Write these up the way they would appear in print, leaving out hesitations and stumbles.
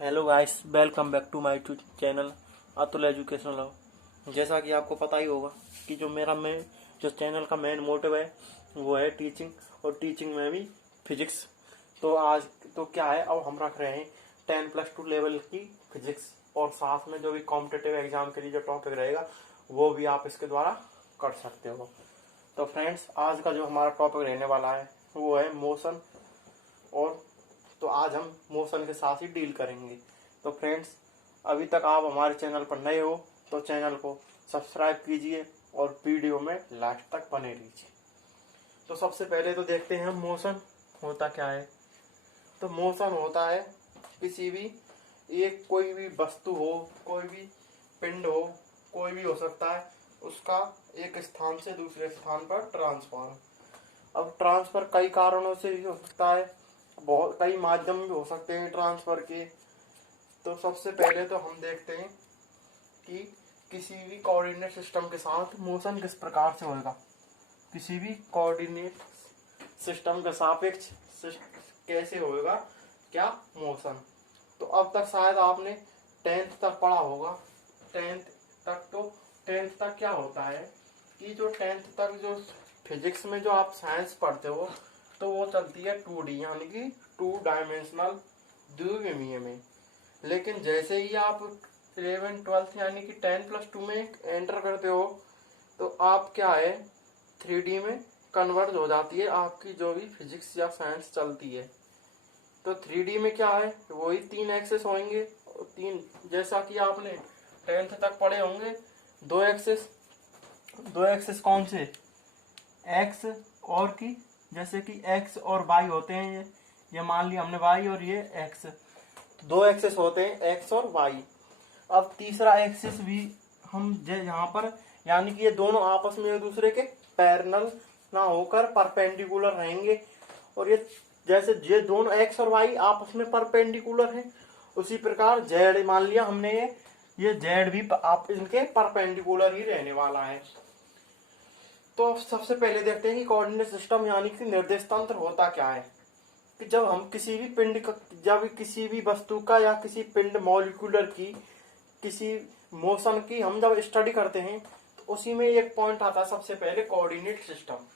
Hello guys, welcome back to my YouTube channel Atul educational hub. जैसा कि आपको पता ही होगा कि जो चैनल का मेन मोटिव है वो है टीचिंग, और टीचिंग में भी फिजिक्स। तो आज तो क्या है, अब हम रख रहे हैं 10+2 लेवल की फिजिक्स, और साथ में जो भी कॉम्पिटिटिव एग्जाम के लिए जो टॉपिक रहेगा वो भी आप इसके द्वारा कर सकते हो। तो फ्रेंड्स, आज का जो हमारा टॉपिक रहने वाला है वो है मोशन, और तो आज हम मोशन के साथ ही डील करेंगे। तो फ्रेंड्स, अभी तक आप हमारे चैनल पर नए हो तो चैनल को सब्सक्राइब कीजिए और वीडियो में लास्ट तक बने रहिए। तो सबसे पहले तो देखते हैं मोशन होता क्या है। तो मोशन होता है किसी भी कोई भी वस्तु हो, कोई भी पिंड हो, कोई भी हो सकता है, उसका एक स्थान से दूसरे स्थान पर ट्रांसफर। अब ट्रांसफर कई कारणों से भी हो सकता है, बहुत कई माध्यम भी हो सकते हैं ट्रांसफर के। तो सबसे पहले तो हम देखते हैं कि किसी भी कोऑर्डिनेट सिस्टम के साथ मोशन किस प्रकार से होगा। किसी भी कोऑर्डिनेट सिस्टम के सापेक्ष कैसे होगा क्या मोशन। तो अब तक शायद आपने 10th तक पढ़ा होगा। 10th तक तो 10th तक क्या होता है कि जो 10th तक जो फिजिक्स में जो आप साइंस पढ़ते हो तो वो चलती है 2D यानी कि 2 डायमेंशनल द्विविमीय में। लेकिन जैसे ही आप 11 12 यानी कि 10+2 में एंटर करते हो तो आप क्या है 3D में कन्वर्ट हो जाती है आपकी जो भी फिजिक्स या साइंस चलती है। तो 3D में क्या है, वही 3 एक्सेस होंगे। तीन, जैसा कि आपने 10th तक पढ़े होंगे, 2 एक्सेस कौन से, एक्स और की, जैसे कि एक्स और वाई होते हैं। ये मान लिया हमने वाई और ये एक्स, 2 एक्सेस होते हैं एक्स और वाई। अब तीसरा एक्सिस भी हम यहाँ पर, यानी कि ये दोनों आपस में एक दूसरे के पैरेलल ना होकर परपेंडिकुलर रहेंगे। और ये जैसे ये दोनों एक्स और वाई आपस में परपेंडिकुलर हैं, उसी प्रकार जेड मान लिया हमने, ये जेड भी आप इनके परपेंडिकुलर ही रहने वाला है। तो सबसे पहले देखते हैं कि कोऑर्डिनेट सिस्टम यानी कि निर्देश तंत्र होता क्या है। कि जब हम किसी भी पिंड का, जब किसी भी वस्तु का या किसी पिंड मॉलिक्यूलर की किसी मोशन की हम जब स्टडी करते हैं तो उसी में एक पॉइंट आता है सबसे पहले कोऑर्डिनेट सिस्टम।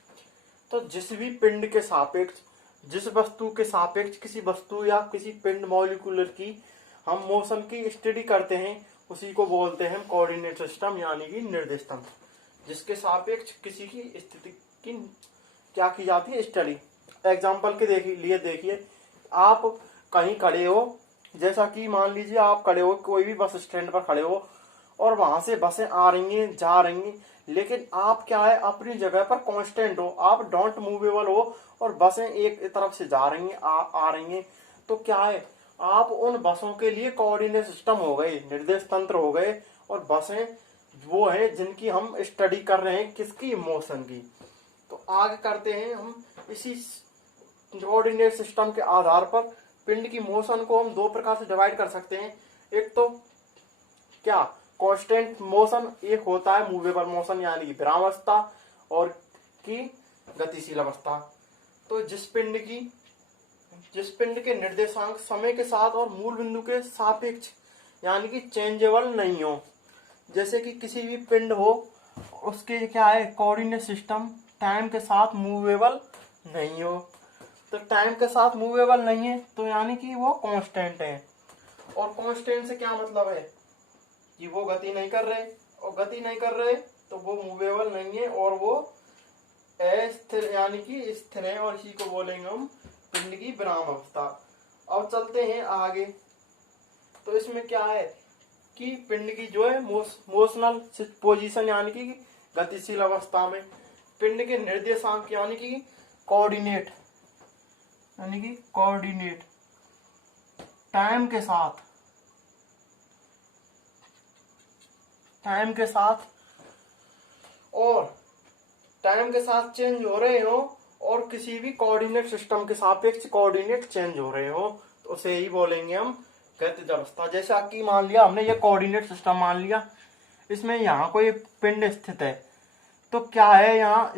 तो जिस भी पिंड के सापेक्ष, जिस वस्तु के सापेक्ष किसी वस्तु या किसी पिंड मॉलिक्यूलर की हम मोशन की स्टडी करते हैं उसी को बोलते हैं कोऑर्डिनेट सिस्टम यानी कि निर्देश तंत्र, जिसके सापेक्ष किसी की स्थिति की क्या की जाती है, स्टडी। एग्जाम्पल के लिए देखिए, आप कहीं खड़े हो, जैसा कि मान लीजिए आप खड़े हो कोई भी बस स्टैंड पर खड़े हो और वहां से बसें आ रही हैं जा रही हैं, लेकिन आप क्या है अपनी जगह पर कांस्टेंट हो, आप डोंट मूवेबल हो, और बसें एक तरफ से जा रही हैं आ रही हैं। तो क्या है, आप उन बसों के लिए कोऑर्डिनेट सिस्टम हो गए, निर्देश तंत्र हो गए, और बसें वो है जिनकी हम स्टडी कर रहे हैं, किसकी, मोशन की। तो आगे करते हैं हम इसी कोऑर्डिनेट सिस्टम के आधार पर पिंड की मोशन को हम 2 प्रकार से डिवाइड कर सकते हैं। एक तो क्या, कांस्टेंट मोशन, एक होता है मूवेबल मोशन यानी कि विरामावस्था, और की गतिशील अवस्था। तो जिस पिंड के निर्देशांक समय के साथ और मूल बिंदु के सापेक्ष यानी कि चेंजेबल नहीं हो, जैसे कि किसी भी पिंड हो उसके क्या है कोऑर्डिनेट सिस्टम टाइम के साथ मूवेबल नहीं हो। तो टाइम के साथ मूवेबल नहीं है तो यानी कि वो कांस्टेंट है। और कांस्टेंट से क्या मतलब है कि वो गति नहीं कर रहे, और गति नहीं कर रहे तो वो मूवेबल नहीं है, और वो अस्थिर यानी कि स्थिर है, और इसी को बोलेंगे हम पिंड की विराम अवस्था। अब चलते हैं आगे। तो इसमें क्या है कि पिंड की जो है मोशनल पोजीशन यानी कि गतिशील अवस्था में पिंड के निर्देशांक यानी कि कोऑर्डिनेट टाइम के साथ और टाइम के साथ चेंज हो रहे हो, और किसी भी कोऑर्डिनेट सिस्टम के सापेक्ष कोऑर्डिनेट चेंज हो रहे हो, तो उसे ही बोलेंगे हम गतिज अवस्था। जैसा कि मान लिया हमने ये कोऑर्डिनेट सिस्टम मान लिया, इसमें यहाँ कोई पिंड स्थित है, तो क्या है यहाँ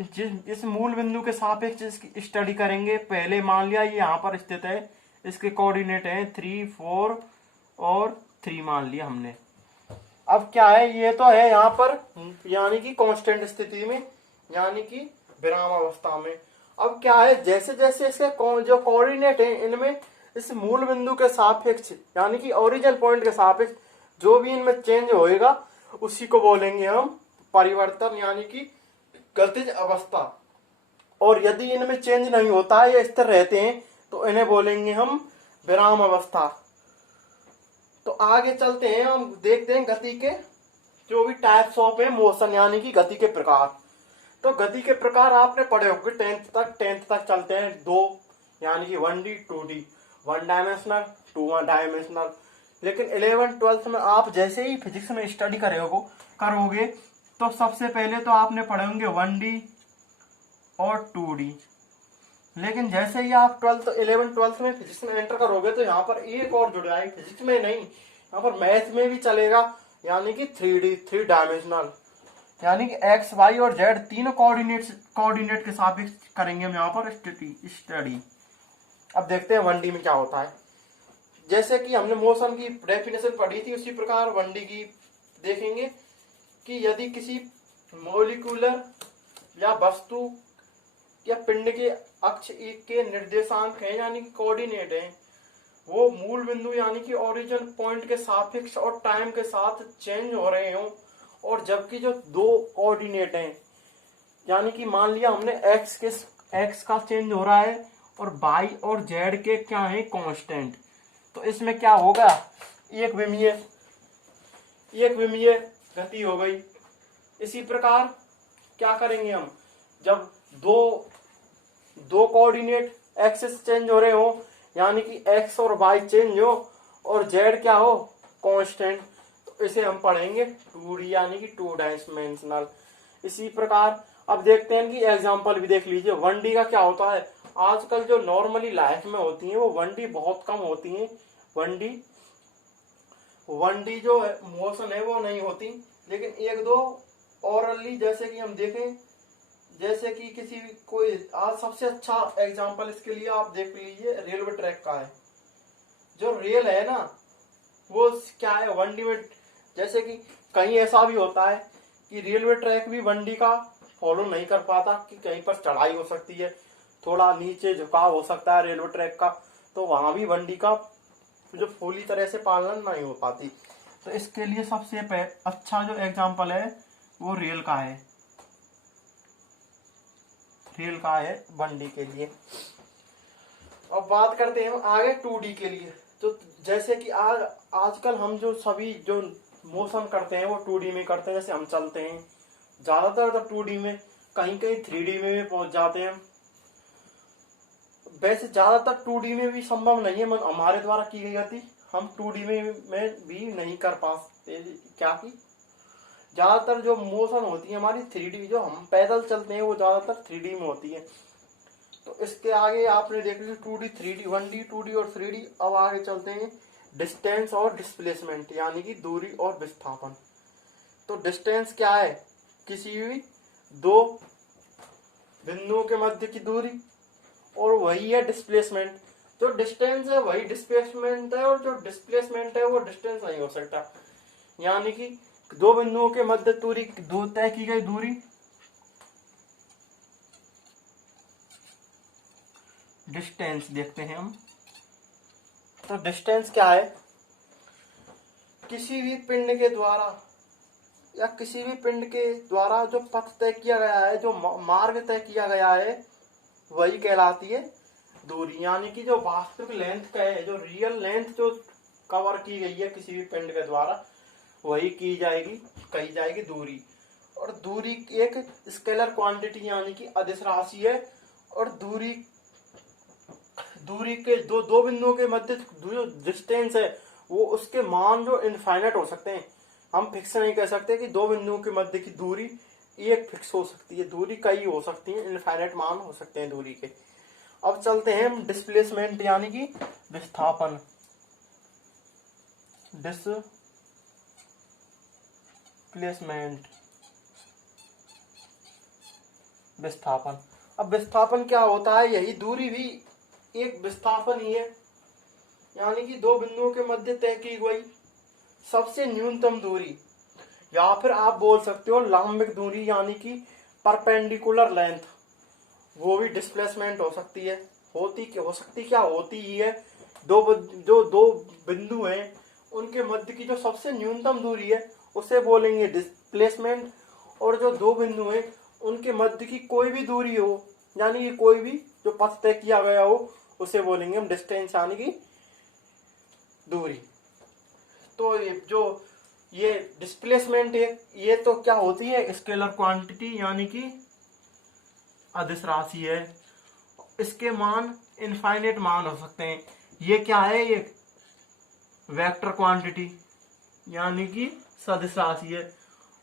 इस मूल बिंदु के सापेक्ष इसकी स्टडी करेंगे। पहले मान लिया ये यहाँ पर स्थित है, इसके कोऑर्डिनेट है 3 4 और 3 मान लिया हमने। अब क्या है, ये तो है यहाँ पर यानी कि कांस्टेंट स्थिति में, यानी कि विराम अवस्था में। अब क्या है, जैसे जैसे इसके जो कोऑर्डिनेट है इनमें इस मूल बिंदु के सापेक्ष यानी कि ओरिजिन पॉइंट के सापेक्ष जो भी इनमें चेंज होएगा उसी को बोलेंगे हम परिवर्तन यानी कि गतिज अवस्था। और यदि इनमें चेंज नहीं होता है या स्थिर रहते हैं तो इन्हें बोलेंगे हम विराम अवस्था। तो आगे चलते हैं, हम देखते हैं गति के जो भी टाइप्स ऑफ है मोशन यानी कि गति के प्रकार। तो गति के प्रकार आपने पढ़े होंगे 10th तक चलते हैं। दो यानी कि 1D 2D, 1 डायमेंशनल 2 डायमेंशनल। लेकिन 11th 12th में आप जैसे ही फिजिक्स में स्टडी करोगे तो सबसे पहले तो आपने पढ़े होंगे 1D और 2D। लेकिन जैसे ही आप 11th 12th में फिजिक्स में एंटर करोगे तो यहाँ पर एक और जुड़ जाएगी, फिजिक्स में नहीं, यहाँ पर मैथ में भी चलेगा, यानी कि 3D 3 डायमेंशनल, यानी कि एक्स वाई और जेड तीनों कोऑर्डिनेट के सापेक्ष करेंगे हम यहाँ पर स्टडी। अब देखते हैं 1D में क्या होता है। जैसे कि हमने मोशन की डेफिनेशन पढ़ी थी उसी प्रकार 1D की देखेंगे कि यदि किसी मॉलिक्यूलर या वस्तु या पिंड के अक्ष के निर्देशांक हैं यानी कि कोऑर्डिनेट हैं, वो मूल बिंदु यानी कि ओरिजिन पॉइंट के सापेक्ष और टाइम के साथ चेंज हो रहे हों, और जबकि जो दो कोऑर्डिनेट हैं यानी कि मान लिया हमने एक्स का चेंज हो रहा है और वाई और जेड के क्या है कांस्टेंट, तो इसमें क्या होगा, एक विमीय गति हो गई। इसी प्रकार क्या करेंगे हम, जब दो कोऑर्डिनेट एक्सिस चेंज हो रहे हो यानी कि एक्स और वाई चेंज हो और जेड क्या हो कांस्टेंट, तो इसे हम पढ़ेंगे 2D यानी कि 2 डायमेंशनल। इसी प्रकार अब देखते हैं कि एग्जांपल भी देख लीजिए। 1D का क्या होता है, आजकल जो नॉर्मली लाइफ में होती है वो 1D बहुत कम होती है। 1D जो मोशन है वो नहीं होती, लेकिन एक दो ओरली जैसे कि हम देखें, जैसे कि किसी कोई आज सबसे अच्छा एग्जांपल इसके लिए आप देख लीजिए रेलवे ट्रैक का है। जो रेल है ना वो क्या है 1D में, जैसे कि कहीं ऐसा भी होता है कि रेलवे ट्रैक भी 1D का फॉलो नहीं कर पाता, कि कहीं पर चढ़ाई हो सकती है, थोड़ा नीचे झुकाव हो सकता है रेलवे ट्रैक का, तो वहां भी 1D का जो पूरी तरह से पालन नहीं हो पाती। तो इसके लिए सबसे अच्छा जो एग्जांपल है वो रेल का है 1D के लिए। अब बात करते हैं आगे 2D के लिए। तो जैसे कि आजकल हम जो सभी जो मोशन करते हैं वो 2D में करते हैं। जैसे हम चलते हैं ज्यादातर तो 2D में, कहीं कहीं 3D में भी पहुंच जाते हैं। वैसे ज्यादातर 2D में भी संभव नहीं है, हमारे द्वारा की गई गति हम 2D में भी नहीं कर पाते, क्या की ज्यादातर जो मोशन होती है हमारी 3D, जो हम पैदल चलते हैं वो ज्यादातर 3D में होती है। तो इसके आगे आपने देख लिया 2D 3D 1D 2D और 3D। अब आगे चलते हैं डिस्टेंस और डिस्प्लेसमेंट यानी कि दूरी और विस्थापन। तो डिस्टेंस क्या है, किसी भी दो बिंदुओं के मध्य की दूरी, और वही है डिस्प्लेसमेंट। जो डिस्टेंस है वही डिस्प्लेसमेंट है, और जो डिस्प्लेसमेंट है वो डिस्टेंस नहीं हो सकता। यानी कि दो बिंदुओं के मध्य दूरी, दो तय की गई दूरी डिस्टेंस देखते हैं हम। तो डिस्टेंस क्या है, किसी भी पिंड के द्वारा या किसी भी पिंड के द्वारा जो पथ तय किया गया है, जो मार्ग तय किया गया है, वही कहलाती है दूरी। यानी कि जो वास्तविक लेंथ का है, जो रियल लेंथ जो कवर की गई है किसी भी पिंड के द्वारा, वही कही जाएगी दूरी। और दूरी एक स्केलर क्वांटिटी यानी कि अदिश राशि है, और दूरी के दो बिंदुओं के मध्य जो डिस्टेंस है वो उसके मान जो इनफाइनाइट हो सकते हैं। हम फिक्स नहीं कह सकते कि दो बिंदुओं के मध्य की दूरी एक फिक्स हो सकती है, दूरी कई हो सकती है, इनफाइनाइट मान हो सकते हैं दूरी के। अब चलते हैं हम डिस्प्लेसमेंट यानी कि विस्थापन। विस्थापन। अब विस्थापन क्या होता है, यही दूरी भी एक विस्थापन ही है। यानी कि दो बिंदुओं के मध्य तय की गई सबसे न्यूनतम दूरी, या फिर आप बोल सकते हो लंबिक दूरी यानी कि परपेंडिकुलर लेंथ, वो भी डिस्प्लेसमेंट हो सकती है। होती ही है। दो बिंदु हैं उनके मध्य की जो सबसे न्यूनतम दूरी है उसे बोलेंगे डिस्प्लेसमेंट, और जो दो बिंदु हैं उनके मध्य की कोई भी दूरी हो, यानी कि कोई भी जो पथ तय किया गया हो, उसे बोलेंगे हम डिस्टेंस यानी कि दूरी। तो ये डिस्प्लेसमेंट है, ये तो क्या होती है, स्केलर क्वांटिटी यानी कि अदिश राशि है। इसके मान इनफाइनेट मान हो सकते हैं। ये क्या है, ये वेक्टर क्वांटिटी यानी कि सदिश राशि है,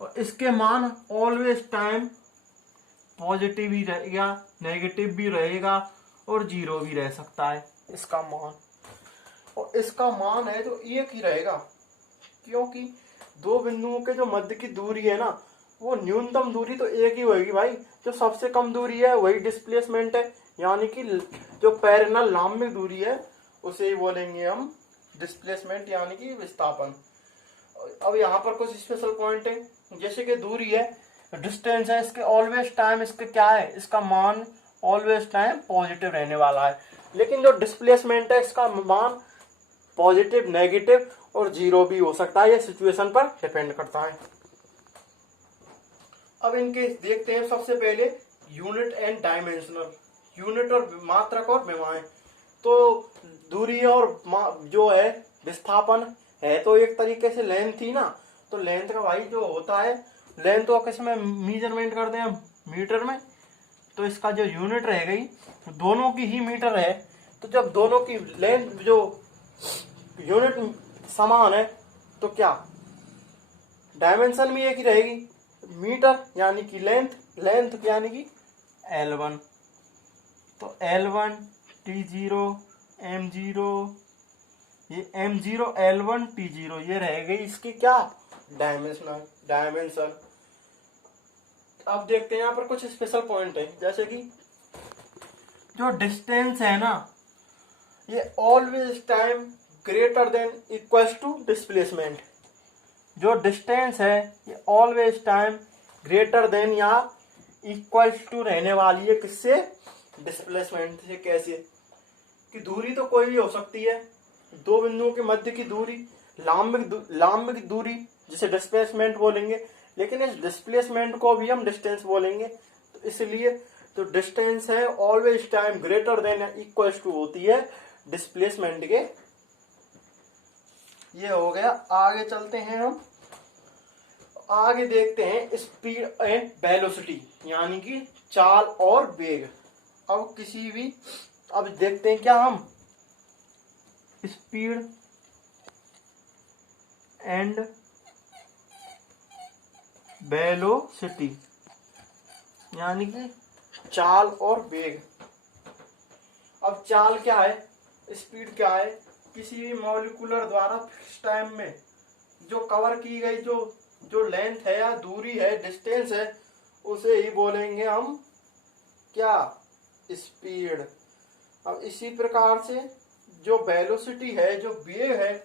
और इसके मान ऑलवेज टाइम पॉजिटिव भी रहेगा, नेगेटिव भी रहेगा और जीरो भी रह सकता है इसका मान। और इसका मान है तो एक ही रहेगा, क्योंकि दो बिंदुओं के जो मध्य की दूरी है ना, वो न्यूनतम दूरी तो एक ही होगी भाई। जो सबसे कम दूरी है वही डिस्प्लेसमेंट है, यानी कि जो पैरेलल लंबिक दूरी है उसे ही बोलेंगे हम डिस्प्लेसमेंट यानी कि विस्थापन। अब यहाँ पर कुछ स्पेशल पॉइंट है, जैसे कि दूरी है, डिस्टेंस है, इसके ऑलवेज टाइम, इसके क्या है, इसका मान ऑलवेज टाइम पॉजिटिव रहने वाला है। लेकिन जो डिस्प्लेसमेंट है इसका मान पॉजिटिव, नेगेटिव और जीरो भी हो सकता है, ये सिचुएशन पर डिपेंड करता है। अब इनके देखते हैं सबसे पहले यूनिट एंड डायमेंशनल, यूनिट और मात्रक और विमाएं। तो दूरी और जो है विस्थापन है तो एक तरीके से लेंथ थी ना, तो लेंथ का भाई जो होता है, लेंथ को किस में मेजरमेंट करते हैं, मीटर में, तो इसका जो यूनिट रह गई दोनों की ही मीटर है। तो जब दोनों की लेंथ जो यूनिट समान है तो क्या डायमेंशन भी एक ही रहेगी, मीटर यानी कि लेंथ यानी कि L1। तो L1 T0 M0, ये M0 L1 T0 ये रह गई इसकी क्या डायमेंशन। अब देखते हैं यहाँ पर कुछ स्पेशल पॉइंट है, जैसे कि जो डिस्टेंस है ना, ये always time greater than equals to displacement. जो डिस्टेंस है ये ऑलवेज टाइम ग्रेटर देन या इक्वल्स टू रहने वाली है, किससे, डिस्प्लेसमेंट से। कैसे कि दूरी तो कोई भी हो सकती है, दो बिंदुओं के मध्य की दूरी लंबिक दूरी जिसे डिस्प्लेसमेंट बोलेंगे, लेकिन इस डिस्प्लेसमेंट को भी हम डिस्टेंस बोलेंगे। तो इसलिए तो डिस्टेंस है always time greater than equals to होती है डिस्प्लेसमेंट के। ये हो गया। आगे चलते हैं, हम आगे देखते हैं स्पीड एंड वेलोसिटी यानी कि चाल और वेग। अब देखते हैं क्या हम स्पीड एंड वेलोसिटी यानी कि चाल और वेग। अब चाल क्या है, स्पीड क्या है, किसी भी मॉलिक्यूलर द्वारा फिक्स टाइम में जो कवर की गई जो लेंथ है या दूरी है, डिस्टेंस है, उसे ही बोलेंगे हम क्या, स्पीड। अब इसी प्रकार से जो वेलोसिटी है, जो वेग है,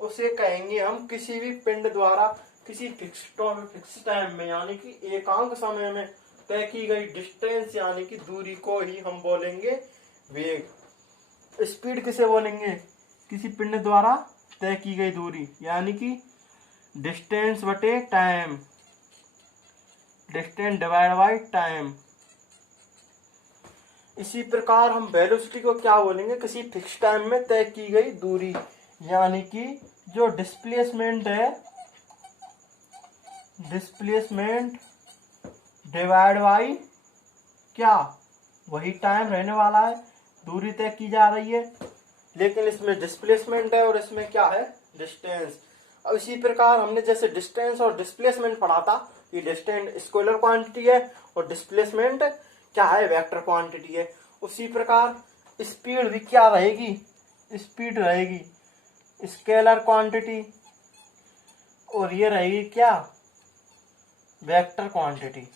उसे कहेंगे हम किसी भी पिंड द्वारा किसी फिक्स टाइम में यानी कि एकांक समय में तय की गई डिस्टेंस यानी कि दूरी को ही हम बोलेंगे वेग। स्पीड किसे बोलेंगे, किसी पिंड द्वारा तय की गई दूरी यानी कि डिस्टेंस बटे time, distance divide by time. इसी प्रकार हम वेलोसिटी को क्या बोलेंगे, किसी फिक्स टाइम में तय की गई दूरी यानी कि जो डिस्प्लेसमेंट है, डिस्प्लेसमेंट डिवाइड बाई क्या, वही टाइम रहने वाला है, दूरी तय की जा रही है, लेकिन इसमें डिस्प्लेसमेंट है और इसमें क्या है, डिस्टेंस। अब इसी प्रकार हमने जैसे डिस्टेंस और डिस्प्लेसमेंट पढ़ा था, ये डिस्टेंस स्केलर क्वांटिटी है और डिस्प्लेसमेंट क्या है, वेक्टर क्वांटिटी है। उसी प्रकार स्पीड भी क्या रहेगी, स्पीड रहेगी स्केलर क्वांटिटी और ये रहेगी क्या, वेक्टर क्वांटिटी।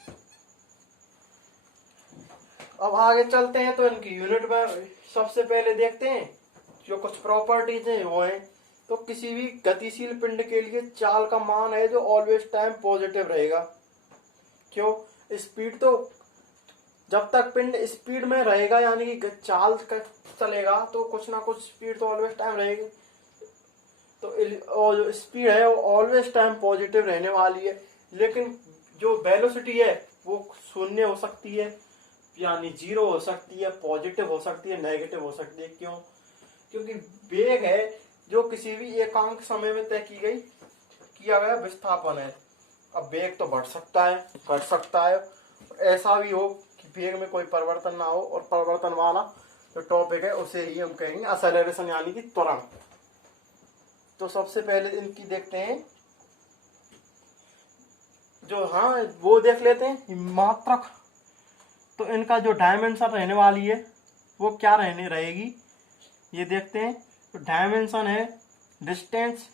अब आगे चलते हैं तो इनकी यूनिट में सबसे पहले देखते हैं जो कुछ प्रॉपर्टीज है वो है, तो किसी भी गतिशील पिंड के लिए चाल का मान है जो ऑलवेज टाइम पॉजिटिव रहेगा। क्यों? स्पीड तो जब तक पिंड स्पीड में रहेगा यानी कि चाल चलेगा तो कुछ ना कुछ स्पीड तो ऑलवेज टाइम रहेगी, तो और जो स्पीड है वो ऑलवेज टाइम पॉजिटिव रहने वाली है। लेकिन जो वेलोसिटी है वो शून्य हो सकती है, यानी जीरो हो सकती है, पॉजिटिव हो सकती है, नेगेटिव हो सकती है। क्यों? क्योंकि वेग है जो किसी भी एकांक समय में तय किया गया विस्थापन है। अब वेग तो बढ़ सकता है, घट सकता है, ऐसा भी हो कि वेग में कोई परिवर्तन ना हो, और परिवर्तन वाला जो टॉपिक है उसे ही हम कहेंगे एक्सेलरेशन यानी कि त्वरण। तो सबसे पहले इनकी देखते हैं, जो हाँ वो देख लेते हैं मात्रक। तो इनका जो डायमेंशन रहने वाली है वो क्या रहेगी ये देखते हैं। तो डायमेंशन है डिस्टेंस,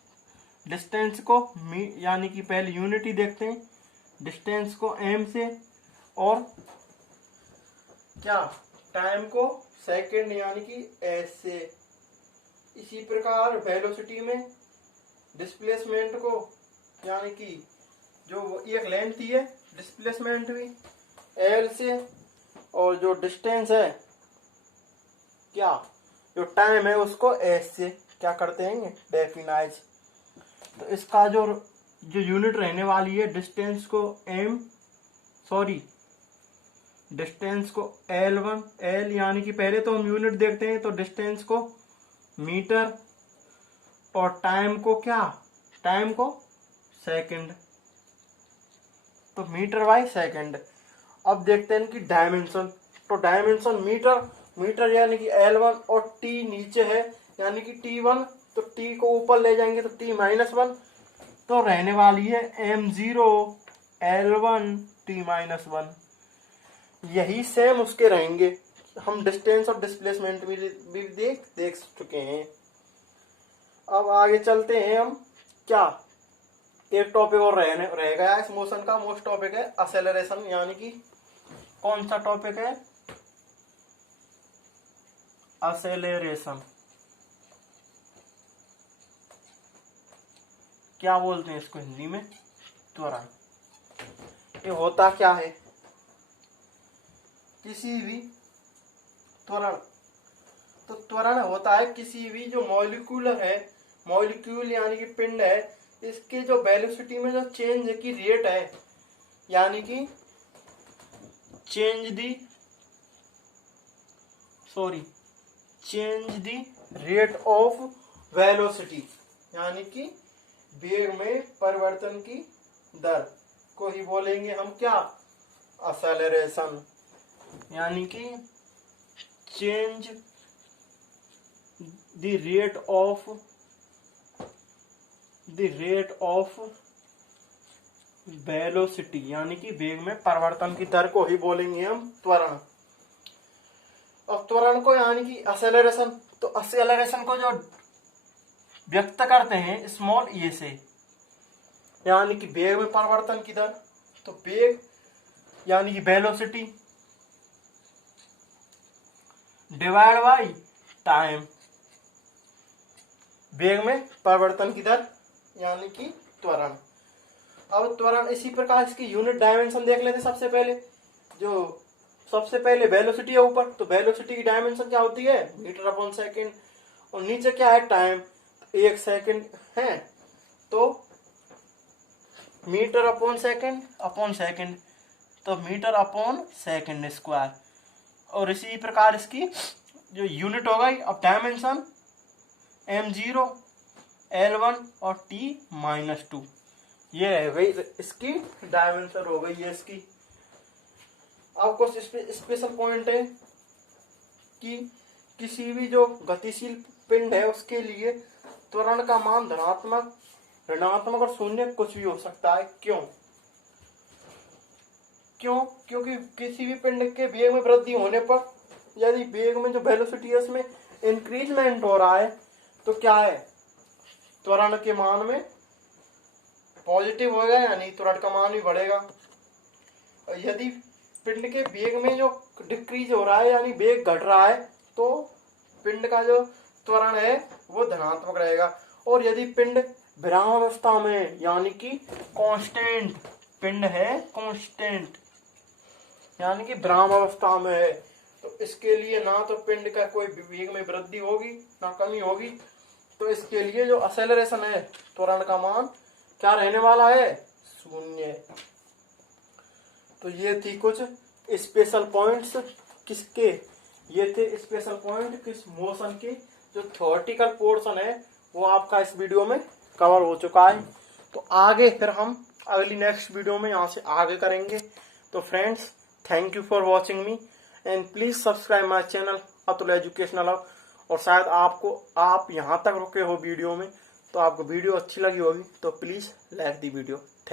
डिस्टेंस को यानी कि पहले यूनिटी देखते हैं, डिस्टेंस को एम से, और क्या टाइम को सेकंड यानी कि एस से। इसी प्रकार वेलोसिटी में डिस्प्लेसमेंट को यानी कि जो एक लेंथ थी है डिस्प्लेसमेंट भी एल से, और जो डिस्टेंस है क्या जो टाइम है उसको एस से क्या करते हैं डेफिनाइज। तो इसका जो यूनिट रहने वाली है डिस्टेंस को डिस्टेंस को L1 L यानी कि पहले तो हम यूनिट देखते हैं, तो डिस्टेंस को मीटर और टाइम को सेकंड, तो मीटर बाय सेकंड। अब देखते हैं कि डायमेंशन, तो डायमेंशन मीटर यानी कि L1 और T नीचे है यानी कि T1, तो T को ऊपर ले जाएंगे तो T-1, तो रहने वाली है M0 L1 T-1। यही सेम उसके रहेंगे, हम डिस्टेंस और डिस्प्लेसमेंट भी देख चुके हैं। अब आगे चलते हैं हम, क्या एक टॉपिक और रह गया इस मोशन का, मोस्ट टॉपिक है एक्सेलरेशन, यानी कि कौन सा टॉपिक है एक्सेलरेशन, क्या बोलते हैं इसको हिंदी में, त्वरण। ये होता क्या है, किसी भी त्वरण, तो त्वरण होता है किसी भी जो मॉलिक्यूल यानी कि पिंड है, इसके जो वेलोसिटी में जो चेंज की रेट है, यानी कि change the rate of velocity, यानी कि वेग में परिवर्तन की दर को ही बोलेंगे हम क्या एक्सेलरेशन, यानी कि change the rate of velocity, यानी कि वेग में परिवर्तन की दर को ही बोलेंगे हम त्वरण। और त्वरण को यानी कि एक्सेलरेशन, तो एक्सेलरेशन को जो व्यक्त करते हैं स्मॉल ए से, यानी कि वेग में परिवर्तन की दर, तो वेग यानी कि वेलोसिटी डिवाइड बाई टाइम, वेग में परिवर्तन की दर यानी कि त्वरण। अब त्वरण इसी प्रकार इसकी यूनिट डायमेंशन देख लेते। सबसे पहले वेलोसिटी है ऊपर, तो वेलोसिटी की डायमेंशन क्या होती है मीटर अपॉन सेकेंड, और नीचे क्या है टाइम, एक सेकेंड है, तो मीटर अपॉन सेकेंड, तो मीटर अपॉन सेकेंड स्क्वायर। और इसी प्रकार इसकी जो यूनिट हो गई, अब डायमेंशन M0 L1 और T-2, ये है गई इसकी डायमेंशन हो गई है इसकी। अब कुछ स्पेशल पॉइंट है कि किसी भी जो गतिशील पिंड है उसके लिए त्वरण का मान धनात्मक, ऋणात्मक और शून्य कुछ भी हो सकता है। क्योंकि किसी भी पिंड के वेग में वृद्धि होने पर यदि वेग में जो वेलोसिटी है उसमें इंक्रीजमेंट हो रहा है, तो क्या है त्वरण के मान में पॉजिटिव होगा, यानी त्वरण का मान भी बढ़ेगा। और यदि पिंड के वेग में जो डिक्रीज हो रहा है यानी वेग घट रहा है, तो पिंड का जो त्वरण है वो धनात्मक रहेगा। और यदि पिंड विरामावस्था में यानी कि कांस्टेंट पिंड है, कांस्टेंट यानी कि विरामावस्था में है, तो इसके लिए ना तो पिंड का कोई वेग में वृद्धि होगी ना कमी होगी। तो इसके लिए जो असेलरेशन है त्वरण का मान क्या रहने वाला है, 0। तो ये थी कुछ स्पेशल पॉइंट्स किसके, ये थे स्पेशल पॉइंट किस मोशन के। जो थ्योरेटिकल पोर्शन है वो आपका इस वीडियो में कवर हो चुका है। तो आगे फिर हम अगली नेक्स्ट वीडियो में यहाँ से आगे करेंगे। तो friends, thank you for watching me and please subscribe my channel Atul educational hub. और शायद आप यहाँ तक रुके हो वीडियो में, तो आपको वीडियो अच्छी लगी होगी तो प्लीज लाइक दी वीडियो।